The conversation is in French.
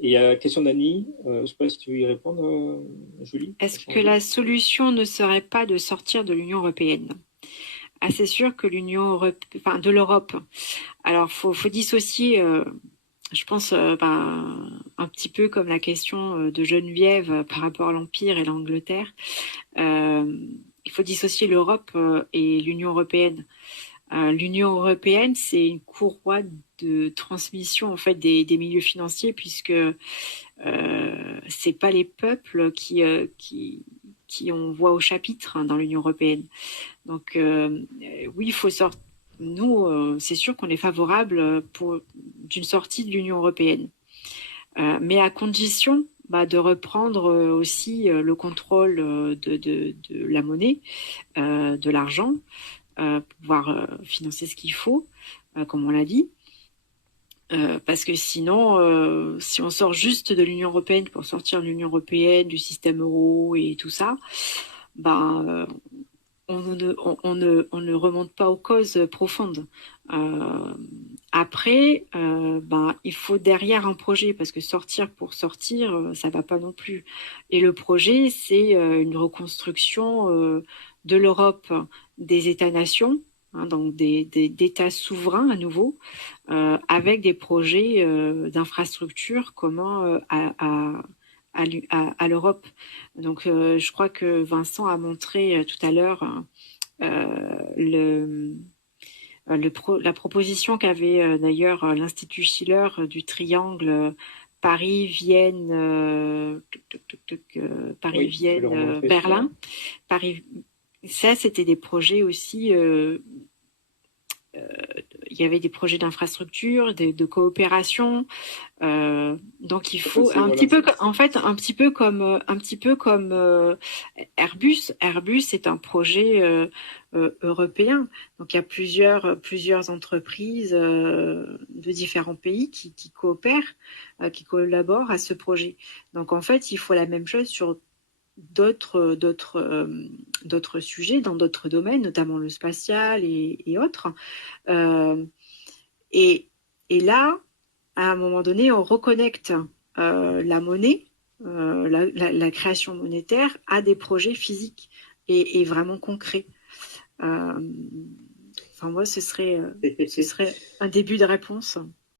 Et la question d'Annie, je ne sais pas si tu veux y répondre, Julie, Est-ce pour que changer. la solution ne serait pas de sortir de l'Union européenne? Ah, c'est sûr que enfin, de l'Europe. Alors, faut dissocier. Je pense, un petit peu comme la question de Geneviève par rapport à l'Empire et l'Angleterre. Euh, il faut dissocier l'Europe et l'Union européenne. L'Union européenne, c'est une courroie de transmission en fait des milieux financiers, puisque c'est pas les peuples qui ont voix au chapitre, hein, dans l'Union européenne. Donc oui, il faut sortir. Nous, c'est sûr qu'on est favorable pour d'une sortie de l'Union européenne, mais à condition de reprendre aussi le contrôle de la monnaie, de l'argent, pour pouvoir financer ce qu'il faut, comme on l'a dit. Parce que sinon, si on sort juste de l'Union européenne pour sortir de l'Union européenne, du système euro et tout ça, ben, on ne remonte pas aux causes profondes. Euh, Après, il faut derrière un projet, parce que sortir pour sortir, ça va pas non plus. Et le projet, c'est une reconstruction de l'Europe, des États-nations, hein, donc d'États souverains à nouveau, avec des projets d'infrastructures communs à l'Europe. Donc, je crois que Vincent a montré tout à l'heure le, la proposition qu'avait d'ailleurs l'Institut Schiller du triangle Paris, Vienne, Paris, Oui, je vais le Vienne, remontrer celui-là. Berlin. Paris, ça, c'était des projets aussi. Il y avait des projets d'infrastructure, de coopération. Donc il En fait, faut c'est un voilà, petit peu, en fait, un petit peu comme Airbus. Airbus est un projet européen. Donc il y a plusieurs entreprises de différents pays qui coopèrent, qui collaborent à ce projet. Donc en fait, il faut la même chose sur d'autres sujets dans d'autres domaines, notamment le spatial et autres. Euh, et, et là, à un moment donné, on reconnecte la monnaie, la création monétaire, à des projets physiques et vraiment concrets. Euh, Enfin, moi, ce serait un début de réponse.